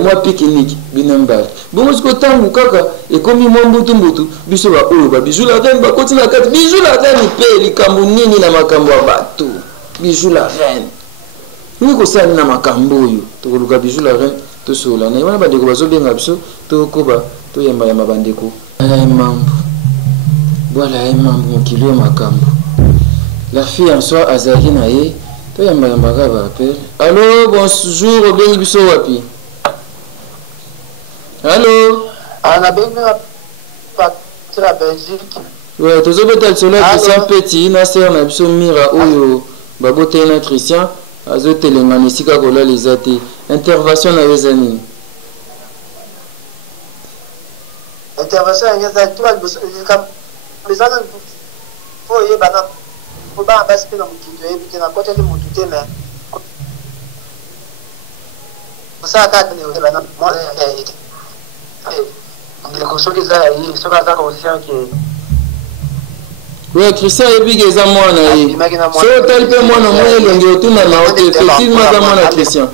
moi pique-nique bino mbali bongo siko tangu kaka ekomi mwa mbutu biso ba oyo ba bijou la reine ba kotina kati bijou la reine pe likambo nini na makambo ya bato bijou la reine ni ko sani na makambo oyo to koluka bijou la reine to sola na wana bandeko bazobenga biso to koba to yamba ya mabandeko ay mambo voilà ay mambo mokilo makambo la fille en soi azaki na ye yamba va appel. Allô, bonjour, obengi biso wapi? Allô? Ana bengi la Belgique. Ouais, tozobeta lisolo Christian Petit na sœur na biso Mira oyo babote na Christian azotelengana esika kolala eza te. Intervention na eza nini? Intervention ya eza tuba bizana fo yebana ba basi pe na mukindo yebi na kote le mutu te na ça ka ne o bana mo ngile ko so kiza yi so ka ko sien ki ouais Christian yebi geza mwana yi so tel pe mwana mo elongi otuna na ote effectivement za mwana Christian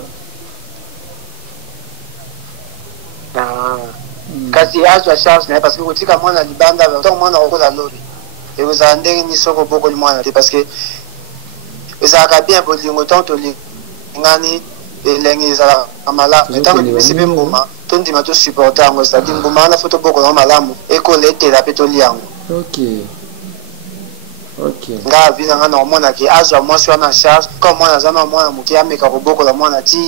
kasi azo chance na parce que kotika mwana libanda ba mwana okola lori et vous avez ni soko beaucoup de moins parce que vous avez bien bolingo tant to lingani elengi za amala tant que c'est bien mboma ton di mato supporter ngo ça dit mboma na photo beaucoup na malamu e ko lete la petoli yango OK nga vina nga na mona ki azo moi sur na charge comme moi na zana moi muki ameka ko beaucoup la mona ti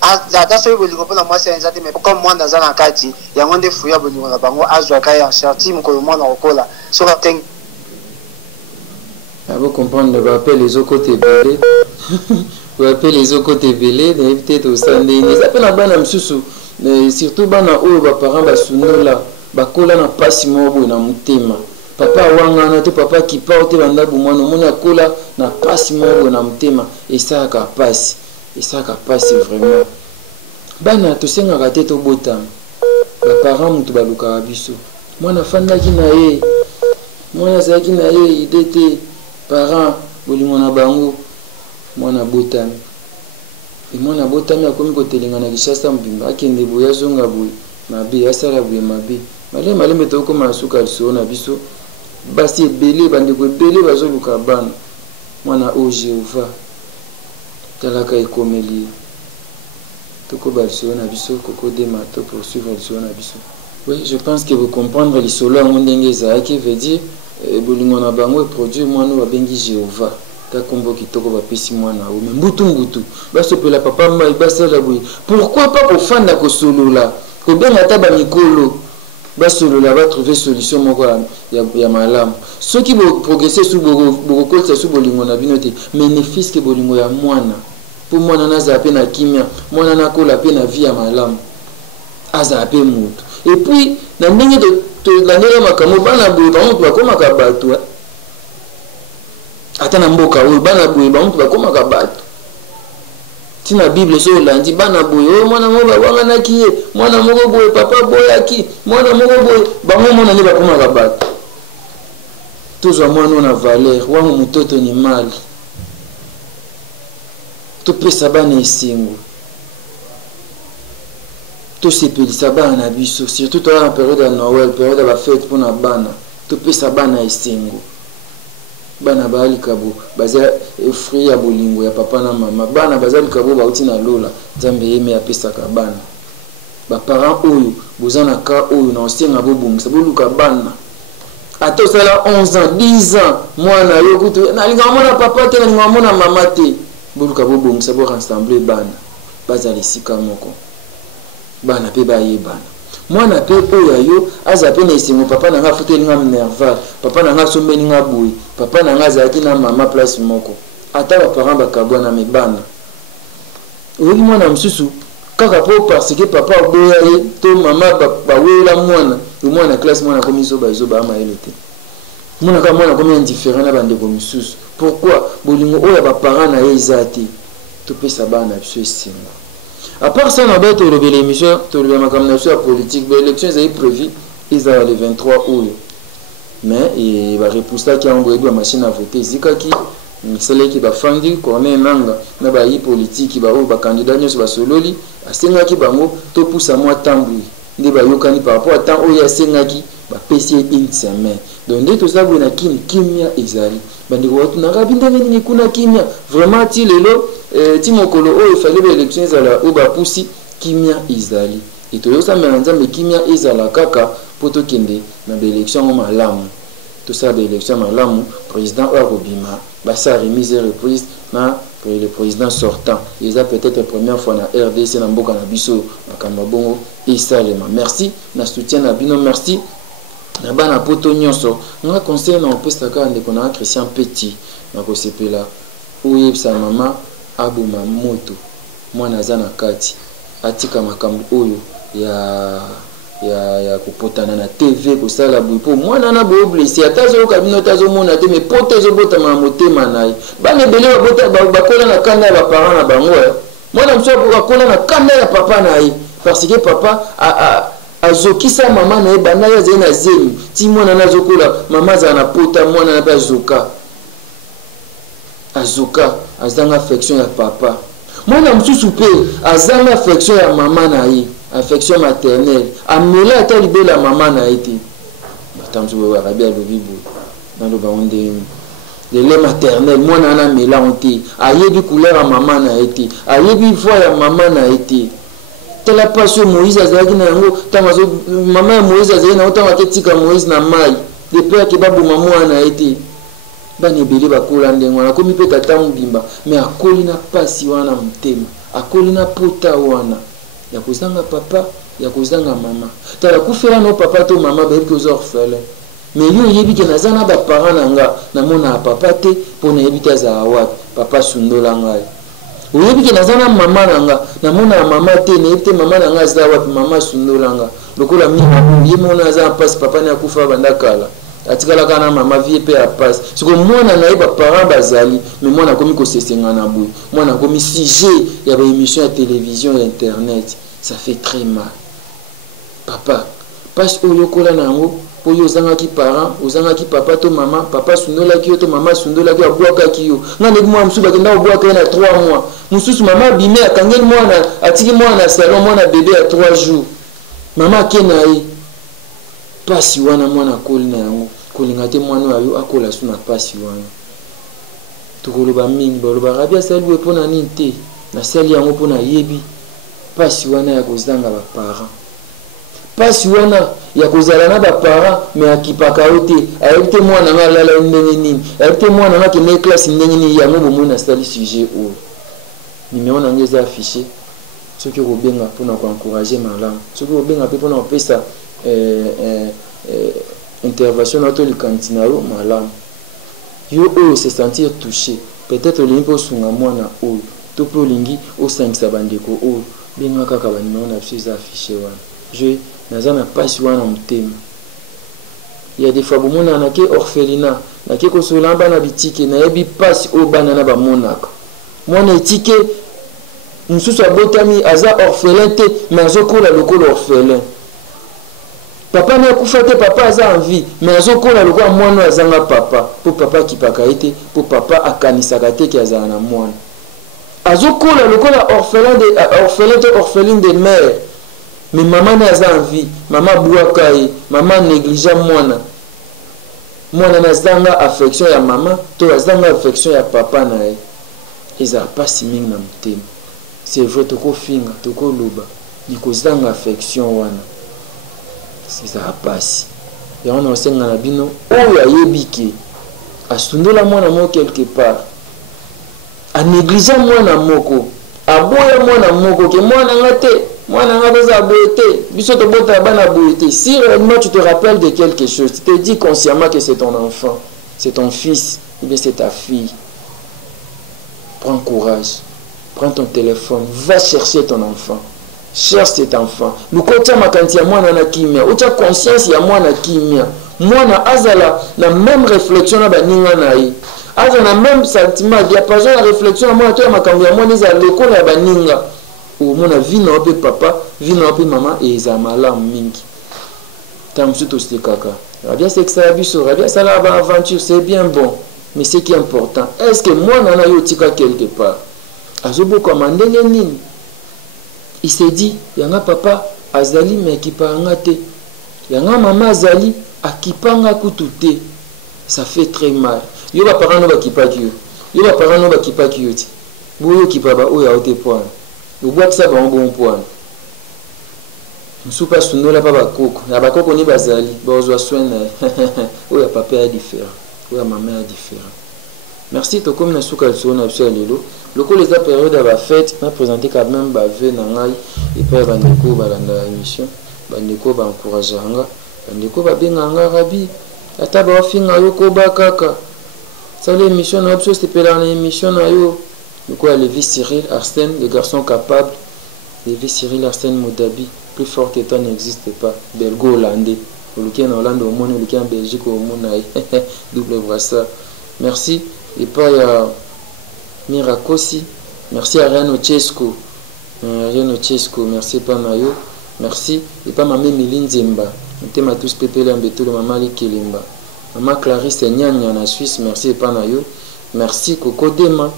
ata so bolingo pona moi c'est nzate mais comme moi na zana kati yango nde fuya bolingo na bango azo akaya charge ti mko mona okola so ka teng. Vous comprenez, on va appeler les autres côtés belés. On va appeler les autres côtés belés, d'éviter tout ça. Ils appellent la banane msusu. Surtout banane où les parents sont là. Bakola na pasi mobo na mutema. Papa wanga na to papa qui porte banda bumwana mona kola na pasi mobo na mutema. Et ça ka passe. Et ça ka passe vraiment. Bana to senga raté to botam. Ba parents mutu baluka biso. Mwana fanda kina ye. Mwana zaki na ye idete. Parents bolingo na bango mwana botami et mwana botami akomi kotelengana kishasa mbimba akende boya zonga boy mabe asala boye mabe malembe tokoma na suka lisolo na biso basi ebele bandeko ebele bazoluka bana mwana o Jehova talaka ekomeli tokoba lisolo na biso kokodema to poursuivre lisolo na biso. Oui, je pense que vous comprendre lisolo yango ndenge ezalaki veut dire bolingo na bango eproduire mwana oyo babengi Jehova ta kombo kitoko bapesi mwana oyo me mbutu basopela papa mai basala boye. Pourquoi pas kofanda kosolola kobenga ata bamikolo basolola batrouver solution moko ya malamu soki progresser su bokokolisa su bolingo na bino te mais ne fiske bolingo ya mwana po mwana nazala pe na kimia mwana nakola pe na vie ya malamu azala pe mutu. Et puis na ndenge tolandela makambo bana boye bamutu bakomaka bato ata na mboka oyo bana boye bamutu bakomaka bato tina Bible so olandi bana boye oyo mwana moko bawanganaki ye mwana moko boye papa boyaki mwana moko boye bango mona nde bakomaka bato tozwa mwana na valeur wangu mutoto ni mali topesa bana esengo tosepelisa bana na biso surtout toza na période ya Noël période ya bafete mpona bana topesa bana esengo bana balika bo baza fruit ya bolingo ya papa na mama bana bazalika bo bauti na lola nzambe yeme apesaka bana baparent oyo boza na ka oyo na osenga bobongisa boluka bana ata osala 11 ans 10 ans mwana yo kutu nalinga mwana papa te nalinga mwana mama te boluka bobongisa bo rassembler bana bazala esika moko bana pe bayebana mwana pe oyo yo aza pe na esengo papa na nga futeli nga nerval papa na nga sombeli nga boye papa na nga azalaki na mama place moko ata baparent bakabwa na mebana oyoki mwana mosusu kaka po parce que papa oboya ye to mama bawela mwana classe mwana komi so bazoba mayele te mwana kaka mwana komi indifférent na bandeko mosusu. Pourquoi bolingo oyo baparent na ye eza te topesa bana biso esengo. À part ça, on a été relevé l'émission, la politique, l'élection est prévue, ils ont le 23 août. Mais il va repousser qui a envoyé la machine à voter. Zikaki, c'est là qui va faire du corner nanga, na ba yi politique qui va au candidat nyos ba sololi, a senga ki bango to pousse à moi tambui. Ndi ba yokani par rapport à temps où ya senga ki ba pesi une semaine. Donc dès tout ça vous na kimia ezali. Bandi watu na rabinda ni kuna kimia. Vraiment ti lelo timokolo oyo fallait l'élection ezala o ba pusi kimia ezali. Et to yosa melanza me kimia ezala kaka poto kende na élection mo malamu. Tout ça d'élection malamu président Orobima ba sa remise reprise na le président sortant. Ils a peut-être la première fois na RDC na mboka na biso makamba bongo esalema. Merci na soutien na bino, merci na bana poto nyonso. Na conseil na opestaka ndeko na Christian Petit na ko sepela oye sa mama abuma moto mwana zana kati atika makambo oyo ya kopotana na TV ko sala buipo mwana na bo blessé atazo kabino tazo mona te me poto zo bota ma motema nayi bana bele bota bakola na kanda ya parents na bango mwana mso bakola na kanda ya papa nayi parce que papa azokisa mama na bana ya zena zemi ti mwana na zokola mama za na pota mwana na ba zoka azoka azanga affection ya papa mwana msusu pe azanga affection ya mama nayi affection maternelle amela ata libela mama na été batamzo wa rabia lobibo dans le baonde le lait maternel mwana na mela onté ayebi couleur ya mama na été ayebi voix ya mama na été tela passion Moïse azaki na yango tamazo mama ya Moïse azaki na otama ketika Moïse na mai de père ke babu mama na été bani bele bakola ndengo na komi pe tata mbimba mais akoli na pasi wana mtema akoli na pota wana ya kozanga papa ya kozanga mama tala kufela no papa to mama ba ko orphelin mais yo yebi ke nazana ba parents nanga na mona papa te pona yebi ta za wa papa sundola ngai yebi ke nazana mama nanga na mona mama te ne te mama nanga za wa mama sundola nga lokola mimi ye mona za passe papa na kufa banda kala atikala kana mama vie pe a passe siko mona na ba parents bazali mais mona komi ko sesenga na boui mona komi sujet ya ba émission ya télévision et internet. Ça fait très mal. Papa, parce que yokola nango, pour yozanga ki parent, ozanga ki papa to maman, papa sundola ki yo to maman sundola ki abwaka ki yo. Ngane mwa msuba kenda obwaka na 3 mois. Mususu maman bime akangeli mwana, atiki mwana salon mwana bébé à 3 jours. mama kenaye pasi wana mwana koli na yango kolinga te mwana ayo akola su na pasi wana tukoloba mingi baloba rabi asali we mpona nini te nasali yango mpona yebi pasi wana ya kozanga baparent pasi wana ya kozala na baparent me akipaka yo te ayebi te mwana nga alala ndenge nini ayebi te mwana nga kende classe ndenge nini yango bomoi nasali sujet oyo nimero nange eza affiché soki okobenga mpona koencourage malamu soki okobenga mpe mpona kopesa intervention na to likanisi na yo malamu yo oyo se sentir touché peut-être olingi mpe osunga mwana oyo to mpe olingi osangisa bandeko oyo benga kaka banimero na biso eza affiché wana je naza na pasi wana motema ya des fois bomona nake orphelinat nake kosola bana bitike nayebi pasi oyo bana na bamonaka mwana etike mosusu abotami aza orphelin te mais azokola lokola orphelin papa na akufa te papa aza en vie mais azokola lokola mwana azanga papa mpo papa akipaka ye te mpo papa akanisaka te ke azala na mwana azokola lokola orphelin te orpheline de mère mais mama na aza en vie mama bwaka ye mama négligea mwana na azanga affection ya mama to azanga affection ya papa na ye ezala pasi mingi na motema c'est vrai tokofinga tokoloba nikozanga affection wana ezala pasi yango na osenga na bino oyo ayebi ke asundola mwana moko quelque part anégligea mwana moko aboya mwana moko ke mwana nga te mwana nga toza aboye te biso tobota bana aboye te si réellement tu te rappelles de quelque chose tu te dis consciemment que c'est ton enfant c'est ton fils ou bien c'est ta fille prends courage prends ton téléphone va chercher ton enfant cherche cet enfant lukotia makanti ya mwana na kimia otia conscience ya mwana kimia mwana azala na même réflexion na baninga na ye azala na même sentiment diapason ya réflexion ya mwana to ya makambo ya mwana ezala lokola ya baninga omona vi na ope papa vi na ope mama eza malamu mingi ntango mosusu tosekaka rabia sekisala biso rabia asala ba aventure c'est bien bon mais ce qui est important est ce que mwana na yo otika quelque part azobokama ndenge nini il se dit yanga papa azali me akipanga te yanga mama azali akipanga kutu te ça fait très mal yo baparent no bakipaki yo baparent no bakipaki yo ti boyo kipaba oyo aote poana obwakisa bango bon poana mosusu asundola pa bakoko na bakoko ni bazali bazwa soin na oyo papa ya différent oyo mama ya différent. Merci tokomi na suka lisolo na biso ya lelo lokola eza période ya bafete na présenter quand même bave na ngai epai bandeko balanda émission bandeko baencourageanga bandeko babenga nga rabi ata baofinga yo koba kaka sala émission na biso sepelaka na émission na yo lokola Lévi Cyril Arsène le garçon capable Lévi Cyril Arsène Modabi plus fort que toi n'existe pas belgo hollandais oluki na Hollande omoni oluki na Belgique omona ye double brassard. Merci et pas ya Mirakosi, merci à Riano Chesco, merci pas Nayo, merci et pas Mamé Milinzemba, Ntema tous pépé l'ambeto le Maman Likilimba, Maman Clarisse Nyanya na Suisse, merci pas Nayo, merci Coco Dema,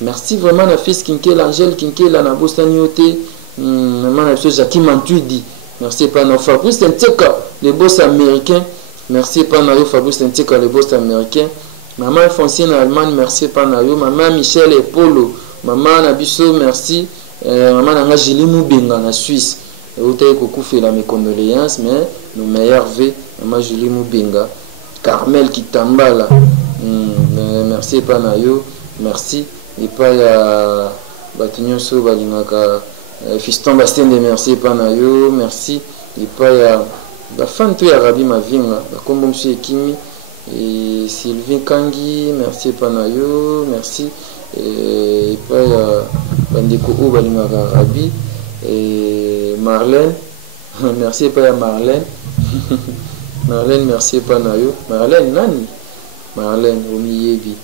merci vraiment la fils Kinké l'Angèle Kinké la Nabostaniote, Maman la chose Jackie Mantuidi, merci pas Nayo, Fabrice Nteka, le boss américain, merci pas Nayo, Fabrice Nteka, le boss américain. Maman Francine Allemagne, merci Panayo. Maman Michel et Polo. Maman Nabiso, merci. Maman Nanga Julie Moubenga, en Suisse. Et vous avez fait mes condoléances, mais nos meilleurs vœux. Maman Julie Moubenga. Carmel Kitambala. Merci Panayo. Merci. Et pas ya Batignon So Balingaka. Fiston Bastien, merci Panayo. Merci. Et pas ya. La fin de tout Arabi Mavinga. La Combo Monsieur Kimi. Et Sylvie Kangi, merci Panayo, merci. Et pas Bandeko Balimaka Rabi. Et Marlène, merci pas Marlène. Marlène, merci Panayo. Marlène, Nani Marlène, Omiyebi.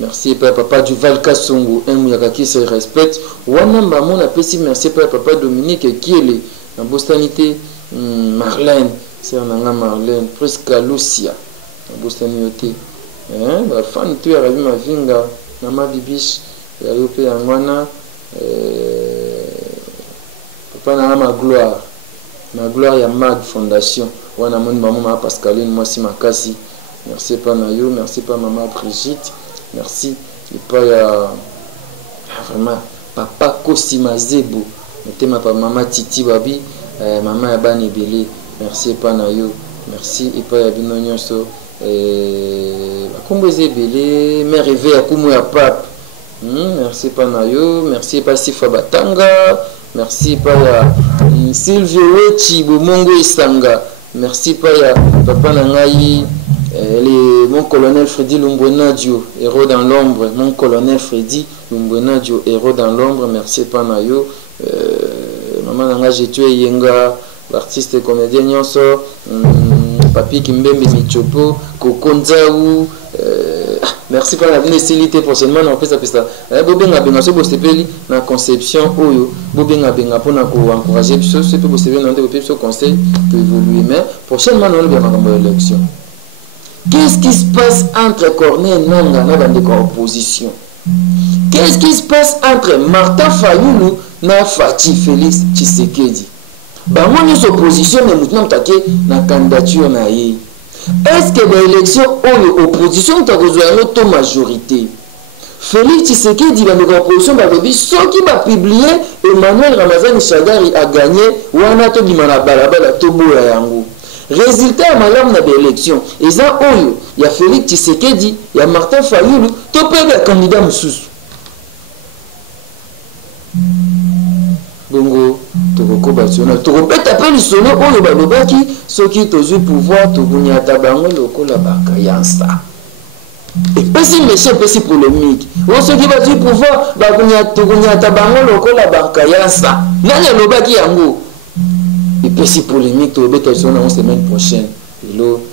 Merci pas Papa du Valkasongo, un Mouyaka qui se respecte. Wanamba, mon appétit, merci pas Papa Dominique qui est la bostanité. Marlène, c'est un Marlène, presque Lucia. Bostani yote ba fan tu ya rabi mavinga na mabibish ya yope ya ngwana papa na ma gloire na gloire ya Mag Fondation wana moni maman Pascaline moi si makasi merci pas na yo merci pas maman Brigitte merci et pas ya vraiment papa Kosima Zebo metema pa maman Titi Babi maman ya bani belé merci pas na yo merci et pas ya bino nyonso bakomboze belé mère Eve ya kumu ya pape merci pas na yo merci pas Sifa Batanga merci pas ya Sylvie Wechi Bomongo Isanga merci pas ya papa nangai mon colonel Freddy Lumbwenadio héros dans l'ombre mon colonel Freddy Lumbwenadio héros dans l'ombre merci pas na yo maman nangai j'ai tué Yenga l'artiste comédien nyonso papi Kimbembe Michopo Kokonzaou merci pour la vénécilité prochainement on peut s'appeler ça bobenga benga so bostepeli na conception oyo bobenga benga pour encourager biso c'est pour bostepeli na ndeko biso conseil pour évoluer mais prochainement on va faire une élection. Qu'est-ce qui se passe entre Corneille Nangaa na bandeko opposition? Qu'est-ce qui se passe entre Martin Fayulu na Fatou Félix Tshisekedi? Bango nyonso opposition mais maintenant mutake na candidature na ye. Est-ce que l'élection ou l'opposition est en majorité? Félix Tshisekedi va nous opposition ceux qui va publier Emmanuel Ramazani Shadari a gagné ou on a tout dit mana balabala tobo ya yango. Résultat malam na l'élection. Et ça il y a Félix Tshisekedi, il y a Martin Fayulu, to pe ba candidat mususu. Bongo toko bationa toko peta pe lisolo oyo balobaki soki tozu pouvoir tokunyata bango lokola bakayansa et pesi méchant pesi polémique o soki batu pouvoir tokunyata bango lokola bakayansa nani alobaki yango et pesi polémique to beta lisolo na semaine prochaine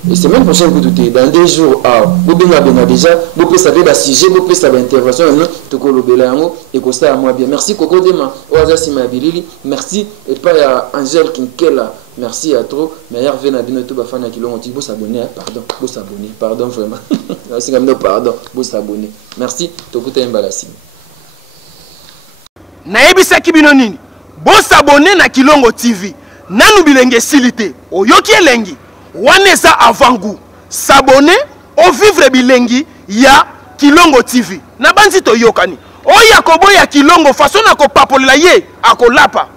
et semaine prochaine vous doutez dans 2 jours vous benga déjà vous pouvez savoir le sujet vous pouvez savoir l'intervention to kolobela yango et ko ça moi bien merci Koko Dema oza sima bilili merci et pas à Angel Kinkela merci à trop meilleur vena bino to bafana kilongo ti bo s'abonner pardon vraiment merci comme pardon bo s'abonner merci to kuta embalasi na ebisaki bino nini bo s'abonner na Kilongo TV nanu bilenge silité oyoki elengi Wanesa avant goût s'abonner au vivre bilengi ya Kilongo TV na banzi to yokani o yakobo ya Kilongo façon na ko papola ye akolapa